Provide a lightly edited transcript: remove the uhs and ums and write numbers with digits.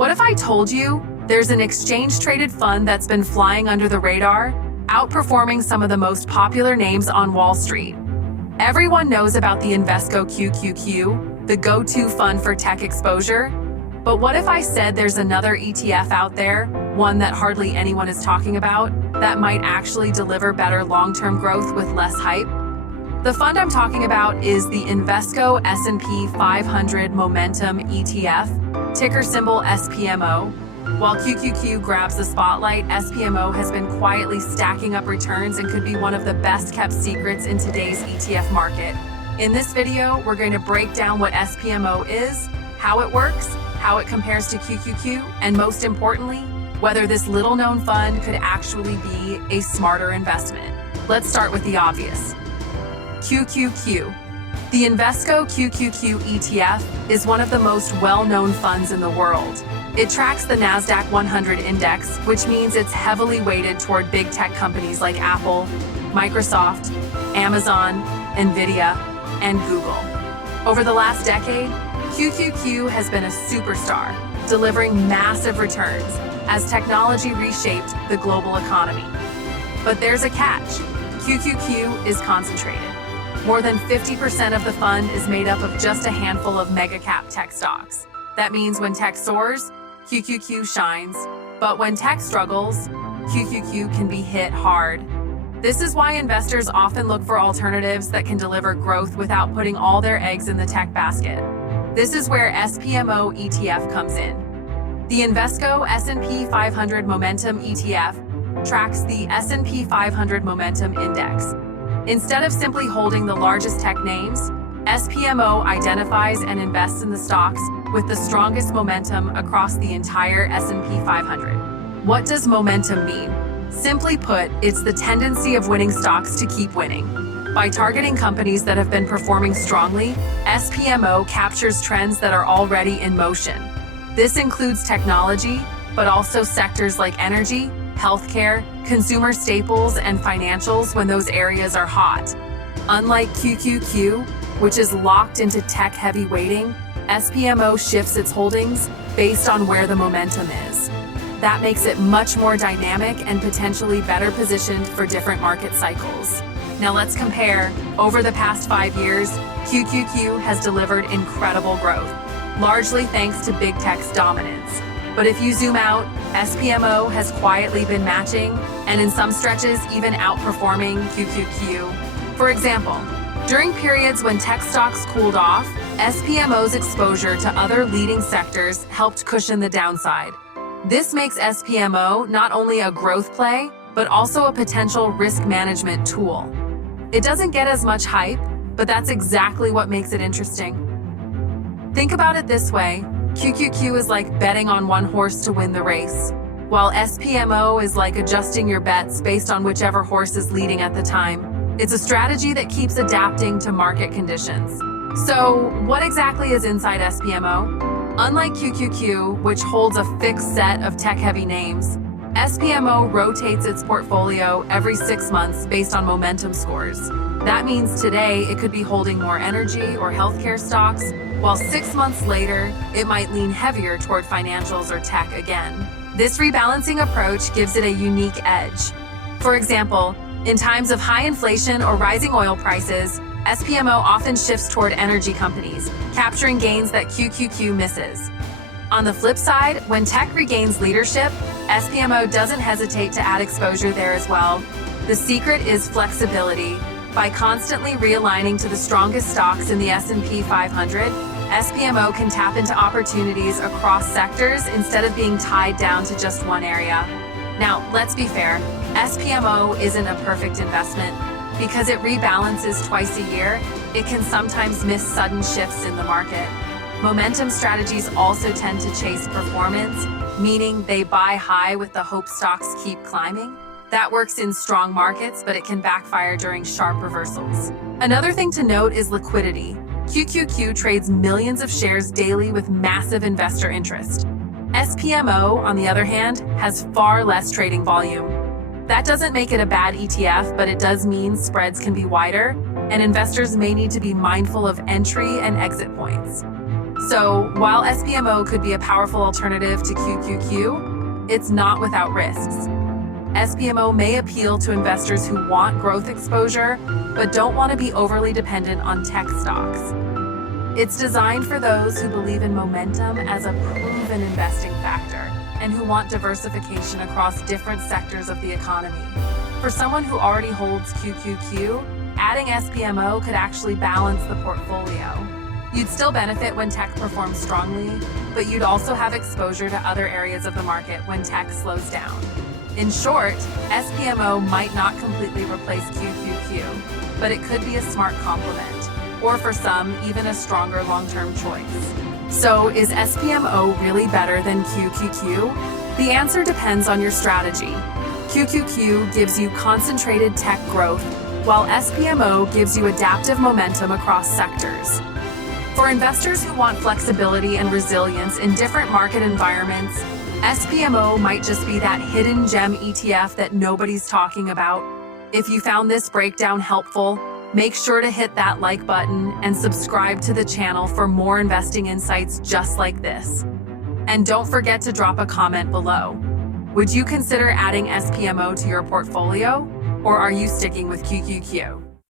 What if I told you there's an exchange-traded fund that's been flying under the radar, outperforming some of the most popular names on Wall Street? Everyone knows about the Invesco QQQ, the go-to fund for tech exposure. But what if I said there's another ETF out there, one that hardly anyone is talking about, that might actually deliver better long-term growth with less hype? The fund I'm talking about is the Invesco S&P 500 Momentum ETF, ticker symbol SPMO. While QQQ grabs the spotlight, SPMO has been quietly stacking up returns and could be one of the best-kept secrets in today's ETF market. In this video, we're going to break down what SPMO is, how it works, how it compares to QQQ, and most importantly, whether this little-known fund could actually be a smarter investment. Let's start with the obvious. QQQ. The Invesco QQQ ETF is one of the most well-known funds in the world. It tracks the NASDAQ 100 index, which means it's heavily weighted toward big tech companies like Apple, Microsoft, Amazon, Nvidia, and Google. Over the last decade, QQQ has been a superstar, delivering massive returns as technology reshaped the global economy. But there's a catch. QQQ is concentrated. More than 50% of the fund is made up of just a handful of mega-cap tech stocks. That means when tech soars, QQQ shines, but when tech struggles, QQQ can be hit hard. This is why investors often look for alternatives that can deliver growth without putting all their eggs in the tech basket. This is where SPMO ETF comes in. The Invesco S&P 500 Momentum ETF tracks the S&P 500 Momentum Index. Instead of simply holding the largest tech names, SPMO identifies and invests in the stocks with the strongest momentum across the entire S&P 500. What does momentum mean? Simply put, it's the tendency of winning stocks to keep winning. By targeting companies that have been performing strongly, SPMO captures trends that are already in motion. This includes technology, but also sectors like energy, healthcare, consumer staples, and financials when those areas are hot. Unlike QQQ, which is locked into tech-heavy weighting, SPMO shifts its holdings based on where the momentum is. That makes it much more dynamic and potentially better positioned for different market cycles. Now let's compare. Over the past 5 years, QQQ has delivered incredible growth, largely thanks to big tech's dominance. But if you zoom out, SPMO has quietly been matching, and in some stretches, even outperforming QQQ. For example, during periods when tech stocks cooled off, SPMO's exposure to other leading sectors helped cushion the downside. This makes SPMO not only a growth play, but also a potential risk management tool. It doesn't get as much hype, but that's exactly what makes it interesting. Think about it this way. QQQ is like betting on one horse to win the race, while SPMO is like adjusting your bets based on whichever horse is leading at the time. It's a strategy that keeps adapting to market conditions. So, what exactly is inside SPMO? Unlike QQQ, which holds a fixed set of tech-heavy names, SPMO rotates its portfolio every 6 months based on momentum scores. That means today it could be holding more energy or healthcare stocks, while 6 months later, it might lean heavier toward financials or tech again. This rebalancing approach gives it a unique edge. For example, in times of high inflation or rising oil prices, SPMO often shifts toward energy companies, capturing gains that QQQ misses. On the flip side, when tech regains leadership, SPMO doesn't hesitate to add exposure there as well. The secret is flexibility. By constantly realigning to the strongest stocks in the S&P 500, SPMO can tap into opportunities across sectors instead of being tied down to just one area. Now, let's be fair, SPMO isn't a perfect investment. Because it rebalances twice a year, it can sometimes miss sudden shifts in the market. Momentum strategies also tend to chase performance, meaning they buy high with the hope stocks keep climbing. That works in strong markets, but it can backfire during sharp reversals. Another thing to note is liquidity. QQQ trades millions of shares daily with massive investor interest. SPMO, on the other hand, has far less trading volume. That doesn't make it a bad ETF, but it does mean spreads can be wider, and investors may need to be mindful of entry and exit points. So while SPMO could be a powerful alternative to QQQ, it's not without risks. SPMO may appeal to investors who want growth exposure, but don't want to be overly dependent on tech stocks. It's designed for those who believe in momentum as a proven investing factor and who want diversification across different sectors of the economy. For someone who already holds QQQ, adding SPMO could actually balance the portfolio. You'd still benefit when tech performs strongly, but you'd also have exposure to other areas of the market when tech slows down. In short, SPMO might not completely replace QQQ, but it could be a smart complement, or for some, even a stronger long-term choice. So, is SPMO really better than QQQ? The answer depends on your strategy. QQQ gives you concentrated tech growth, while SPMO gives you adaptive momentum across sectors. For investors who want flexibility and resilience in different market environments, SPMO might just be that hidden gem ETF that nobody's talking about. If you found this breakdown helpful, make sure to hit that like button and subscribe to the channel for more investing insights just like this. And don't forget to drop a comment below. Would you consider adding SPMO to your portfolio, or are you sticking with QQQ?